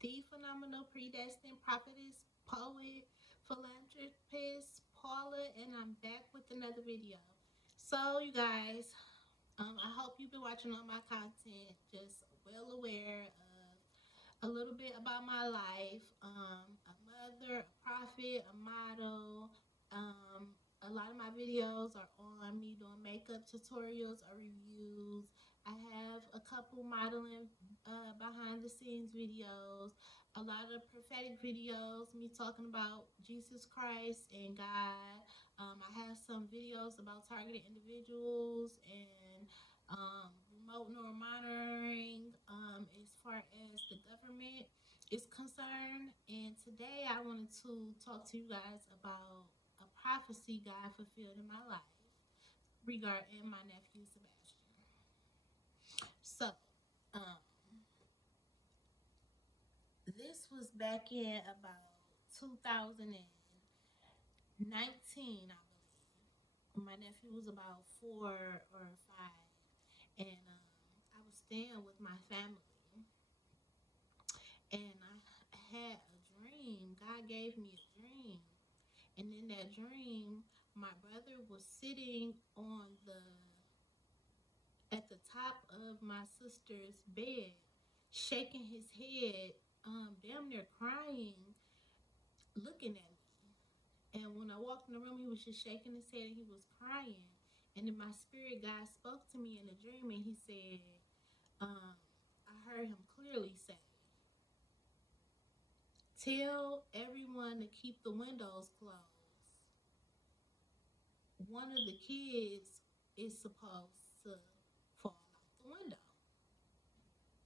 the phenomenal, predestined prophetess, poet, philanthropist, Paula, and I'm back with another video. So, you guys, I hope you've been watching all my content, just well aware of a little bit about my life. A mother, a prophet, a model. A lot of my videos are on me doing makeup tutorials or reviews. I have a couple modeling behind the scenes videos, a lot of prophetic videos, me talking about Jesus Christ and God. I have some videos about targeted individuals and remote neural monitoring as far as the government is concerned. And today I wanted to talk to you guys about a prophecy God fulfilled in my life regarding my nephew Sebastian. So, um, this was back in about 2019, I believe. My nephew was about 4 or 5, and I was staying with my family, and I had a dream. God gave me a dream, and in that dream, my brother was sitting on the at the top of my sister's bed, shaking his head, damn near crying, looking at me. And when I walked in the room, he was just shaking his head and he was crying. And in my spirit, God spoke to me in a dream and he said, um, I heard him clearly say, tell everyone to keep the windows closed. One of the kids is supposed to fall out the window.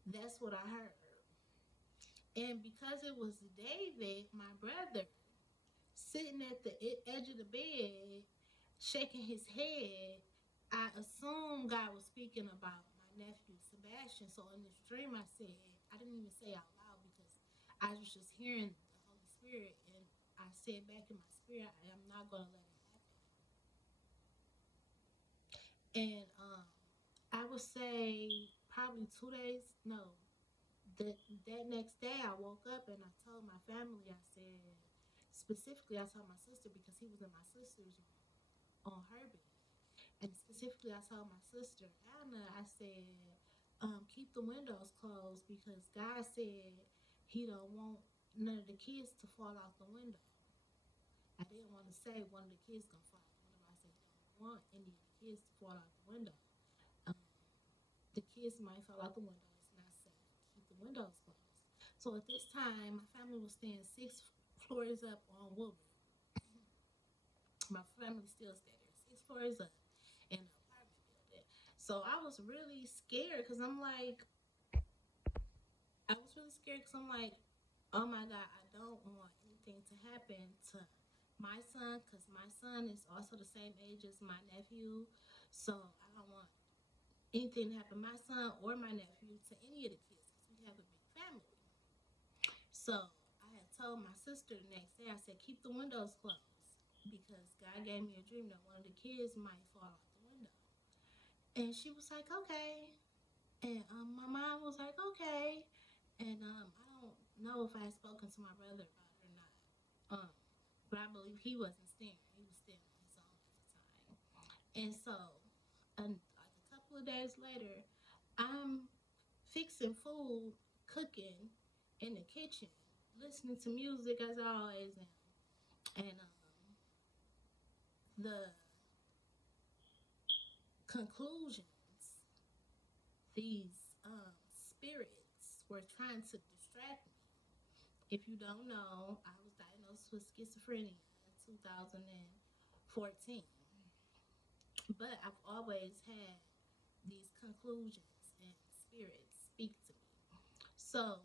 That's what I heard. And because it was David, my brother, sitting at the edge of the bed, shaking his head, I assumed God was speaking about my nephew Sebastian. So in this dream, I said, I didn't even say out loud because I was just hearing the Holy Spirit, and I said back in my spirit, I am not going to let it happen. And I would say probably 2 days, no, that next day I woke up and I told my family, I said, specifically I told my sister because he was in my sister's room on her bed. And specifically I told my sister, Anna, I said, keep the windows closed because God said he don't want none of the kids to fall out the window. I didn't want to say one of the kids gonna fall out the window. I said he don't want any of the kids to fall out the window. Um, the kids might fall out the window. It's not safe. Keep the windows closed. So at this time, my family was staying 6 floors up on Woodward. My family still stayed there, 6 floors up in an apartment building. So I was really scared because oh my God, I don't want anything to happen to my son because my son is also the same age as my nephew. So I don't want anything to happen to my son or my nephew to any of the kids because we have a big family. So I had told my sister the next day, I said, keep the windows closed because God gave me a dream that one of the kids might fall out the window. And she was like, okay. And my mom was like, okay. And I don't know if I had spoken to my brother about it or not. But I believe he wasn't staying. He was staying on his own at the time. And so, like a couple of days later, I'm fixing food, cooking in the kitchen, listening to music as I always am. And the conclusions, these spirits were trying to distract me. If you don't know, I was diagnosed with schizophrenia in 2014. But I've always had these conclusions and spirits speak to me. So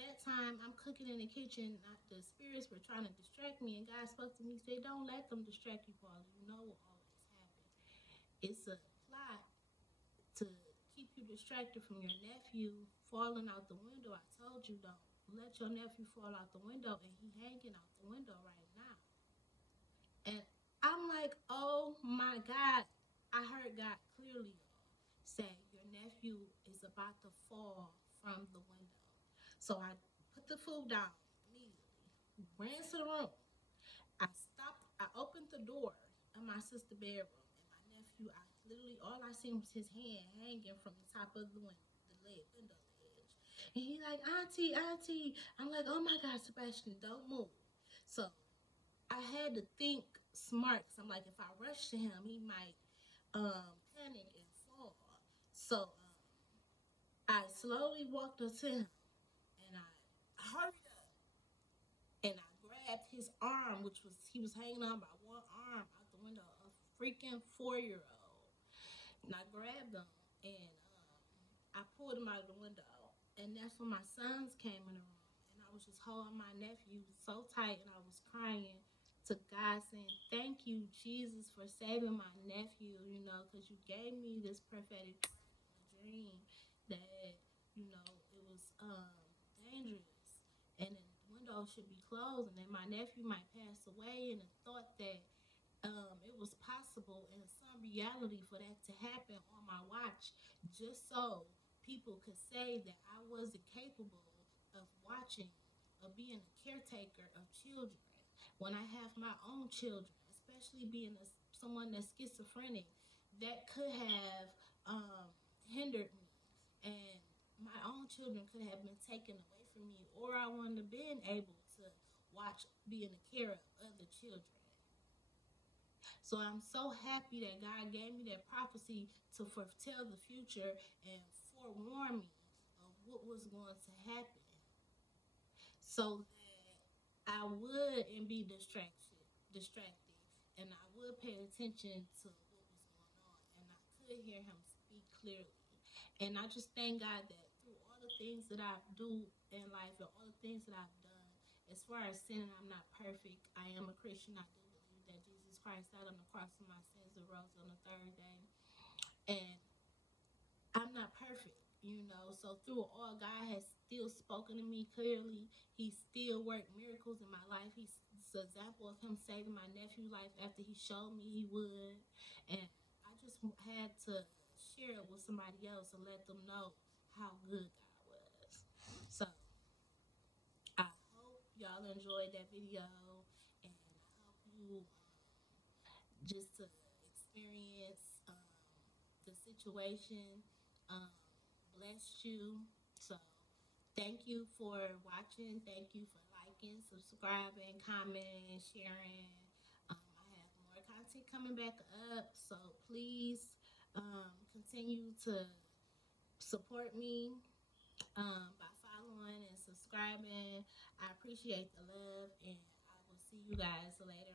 that time I'm cooking in the kitchen, the spirits were trying to distract me, and God spoke to me, said, don't let them distract you, Paula. You know what always happen. It's a plot to keep you distracted from your nephew falling out the window. I told you don't let your nephew fall out the window, and he hanging out the window right now. And I'm like, oh my God. I heard God clearly say, your nephew is about to fall from the window. So I put the food down immediately, ran to the room. I stopped, I opened the door of my sister's bedroom, and my nephew, I literally, all I seen was his hand hanging from the top of the window, window ledge. And he like, Auntie, Auntie. I'm like, oh my God, Sebastian, don't move. So I had to think smart, because I'm like, if I rush to him, he might panic and fall. So I slowly walked up to him, and I hurried up, and I grabbed his arm, which was, he was hanging on by one arm out the window, a freaking 4-year-old. And I grabbed him, and I pulled him out of the window. And that's when my sons came in the room, and I was just holding my nephew so tight, and I was crying to God, saying, "Thank you, Jesus, for saving my nephew. Because you gave me this prophetic dream that it was dangerous, and the window should be closed, and then my nephew might pass away, and the thought that it was possible in some reality for that to happen on my watch, just so people could say that I wasn't capable of watching, of being a caretaker of children when I have my own children, especially being someone that's schizophrenic, that could have hindered me, and my own children could have been taken away from me, or I wouldn't have been able to watch being a care of other children. So I'm so happy that God gave me that prophecy to foretell the future and forewarn me of what was going to happen, so that I wouldn't be distracted, and I would pay attention to what was going on, and I could hear him speak clearly. And I just thank God that through all the things that I do in life, and all the things that I've done, as far as sin, I'm not perfect. I am a Christian. I do believe that Jesus Christ died on the cross for my sins and rose on the third day. And I'm not perfect. So through all, God has still spoken to me clearly. He still worked miracles in my life. He's an example of him saving my nephew's life after he showed me he would. And I just had to share it with somebody else and let them know how good God was. So I hope y'all enjoyed that video, and I hope you just to experience the situation blessed you. So thank you for watching. Thank you for liking, subscribing, commenting, sharing. I have more content coming back up, so please continue to support me by following and subscribing. I appreciate the love, and I will see you guys later.